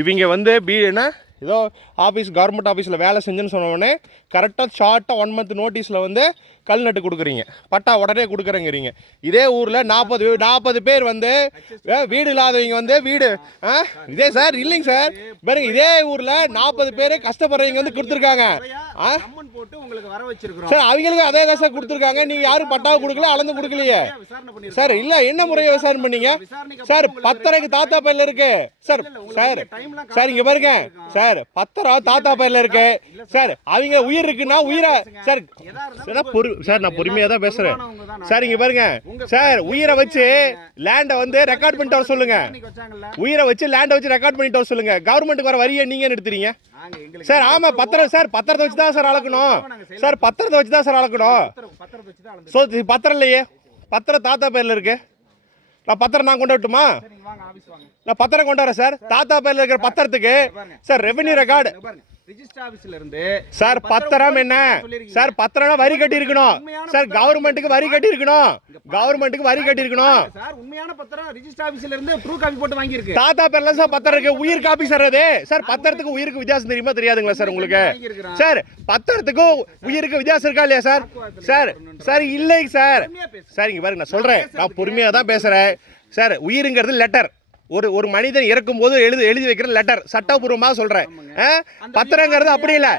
இவங்க வந்து என்ன ஏதோ ஆஃபீஸ் கவர்மெண்ட் ஆஃபீஸில் வேலை செஞ்சுன்னு சொன்னோடனே கரெக்டாக ஷார்ட்டாக 1 மந்த் நோட்டீஸில் வந்து கல் நட்டு கொடுக்குறீங்க, பட்டா உடனே கொடுக்குறேங்கிறீங்க. இதே ஊரில் 40 பேர் வந்து வீடு இல்லாதவங்க வந்து வீடு இதே சார் இல்லைங்க சார் பாருங்க, இதே ஊரில் 40 பேர் கஷ்டப்படுறவங்க வந்து கொடுத்துருக்காங்க சார். அவங்களுக்கு அதே தான் சார் கொடுத்துருக்காங்க. நீங்கள் யாரும் பட்டாவை கொடுக்கல, அளந்து கொடுக்கலையே சார். இல்லை என்ன முறையை விசாரணை பண்ணீங்க சார்? பத்திரைக்கு தாத்தா பேரில் இருக்கு சார். சார் சார் இங்கே பாருங்க சார், பத்திரம் தாத்தா பேரில் இருக்கு சார். அவங்க உயிர் இருக்குன்னா உயிரை சார் சார் நான் பொறுமையாக தான் பேசுகிறேன் சார். இங்கே பாருங்க சார், உயிரை வச்சு லேண்டை வந்து ரெக்கார்ட் பண்ணிட்டு வர சொல்லுங்க. உயிரை வச்சு லேண்டை வச்சு ரெக்கார்ட் பண்ணிட்டு வர சொல்லுங்க. கவர்மெண்ட்டுக்கு வர வரியை நீங்கள் எடுத்துறீங்க சார். ஆமாம் பத்திரம் சார், பத்திரத்தை வச்சு தான் சார் அளக்கணும் சார். பத்திரத்தை வச்சு தான் சார் அளக்கணும். பத்திரம் இல்லையே, பத்திரம் தாத்தா பேரில் இருக்கு. நான் பத்திரம் நான் கொண்டு வரட்டுமா? நான் பத்திரம் கொண்டு வரேன் சார். தாத்தா பேரில் இருக்கிற பத்திரத்துக்கு சார் ரெவென்யூ ரெக்கார்டு சார். பத்திரம் என்ன சார்? பத்திரம்னா வரி கட்டி இருக்கணும் சார். கவர்மெண்ட்டுக்கு வரி கட்டி இருக்கணும். கவர்மெண்ட்டுக்கு வரி கட்டி இருக்கணும். உண்மையான பத்திரம் ரிஜிஸ்டர் ஆபீஸ்ல இருந்து ப்ரூஃப் காப்பி போட்டு வாங்கி இருக்கு. தாத்தா பேர்ல சார் பத்திரம் இருக்கு. உயிர் காப்பி சார் அது சார். பத்திரத்துக்கு உயிருக்கு வித்தியாசம் தெரியுமா தெரியாதுங்களா சார் உங்களுக்கு? சார் பத்திரத்துக்கும் உயிருக்கு வித்தியாசம் இருக்கா இல்லையா சார்? சார் சார் இல்லைங்க சார். சார் இங்க பாருங்க, நான் சொல்றேன், நான் பொறுமையா தான் பேசுறேன் சார். உயிருங்கிறது லெட்டர். ஒரு மனிதன் இறக்கும் போது எழுதி வைக்கிற லெட்டர், சட்டபூர்வமாக சொல்றேன். பத்திரங்கிறது அப்படி இல்லை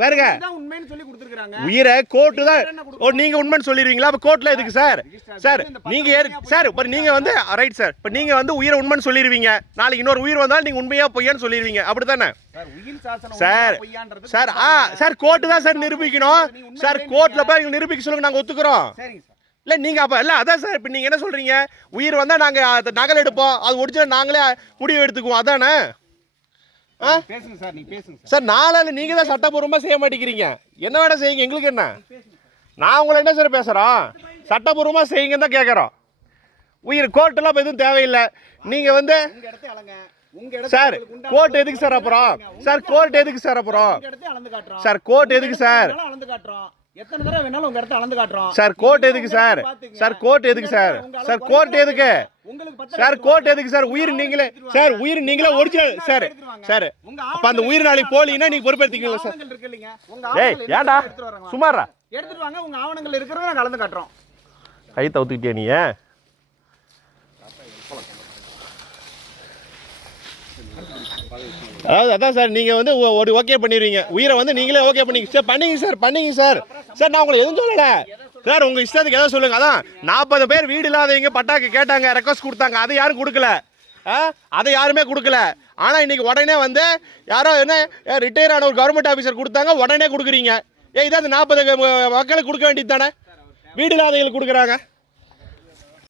பாருங்க. உயிரை கோர்ட்டு தான் நீங்க உண்மைன்னு சொல்லிடுவீங்களா? அப்ப கோர்ட்ல எதுக்கு சார்? சார் நீங்க சார் இப்ப நீங்க வந்து ரைட் சார், இப்ப நீங்க வந்து உயிரை உண்மைன்னு சொல்லிடுவீங்க. நாளைக்கு இன்னொரு உயிர் வந்தாலும் நீங்க உண்மையா பொய்யான்னு சொல்லிடுவீங்க, அப்படித்தானே சார்? சார் சார் கோர்ட்டு தான் சார் நிரூபிக்கணும் சார். கோர்ட்ல போய் நிரூபிக்க சொல்லுங்க, நாங்க ஒத்துக்கிறோம். இல்லை நீங்கள் அப்போ இல்லை அதான் சார். இப்போ நீங்கள் என்ன சொல்கிறீங்க? உயிர் வந்தால் நாங்கள் அதை நகல் எடுப்போம், அது ஒரிஜினல் நாங்களே முடிவு எடுத்துக்குவோம், அதானே? பேசுங்க சார், நீ பேசுங்க சார். நாளாக நீங்கள் தான் சட்டப்பூர்வமாக செய்ய மாட்டேங்கிறீங்க. என்ன வேணால் செய்யுங்க, எங்களுக்கு என்ன? நான் உங்களை என்ன சார் பேசுகிறோம்? சட்டப்பூர்வமாக செய்யுங்கன்னு தான் கேட்குறோம். உயிர் கோர்ட்டெல்லாம் இப்போ எதுவும் தேவையில்லை. நீங்கள் வந்து சார் கோர்ட் எதுக்கு சார் அப்புறம்? சார் கோர்ட் எதுக்கு சார் அப்புறம்? சார் கோர்ட் எதுக்கு சார்? எத்தனை தடவை வேணாலும் உங்க இடத்தை அளந்து காட்டுறோம் சார். கோர்ட் எதுக்கு சார்? சார் கோர்ட் எதுக்கு சார்? சார் கோர்ட் எதுக்கு சார்? கோர்ட் எதுக்கு சார்? உயிர் நீங்களே சார், உயிர் நீங்களே ஒரிஜினல் சார். சார் அப்ப அந்த உயிர் நாளைக்கு போலீங்கன்னா நீங்க பொறுப்பேற்றுக்கீங்களா சார்? ஏய் ஏன்டா சுமாரா எடுத்துட்டு வாங்க, உங்க ஆவணங்கள் இருக்கிறத நாங்க அளந்து காட்டுறோம். கை தவுத்துக்கிட்டே நீ அதாவது அதான் சார். நீங்கள் வந்து ஒரு ஓகே பண்ணிடுவீங்க, உயிரை வந்து நீங்களே ஓகே பண்ணிங்க சார். பண்ணிங்க சார், பண்ணிங்க சார். சார் நான் உங்களை எதுவும் சொல்லலை சார். உங்கள் இஷ்டத்துக்கு எதாவது சொல்லுங்கள். அதான் 40 பேர் வீடு இல்லாதவங்க பட்டாக்கு கேட்டாங்க, ரெக்வஸ்ட் கொடுத்தாங்க, அதை யாரும் கொடுக்கல. அதை யாருமே கொடுக்கல. ஆனால் இன்னைக்கு உடனே வந்து யாரோ என்ன ரிட்டையர் ஆன ஒரு கவர்மெண்ட் ஆஃபீஸர் கொடுத்தாங்க, உடனே கொடுக்குறீங்க. இதை அந்த 40 மக்களுக்கு கொடுக்க வேண்டியது தானே? வீடு இல்லாதவங்களுக்கு கொடுக்குறாங்க.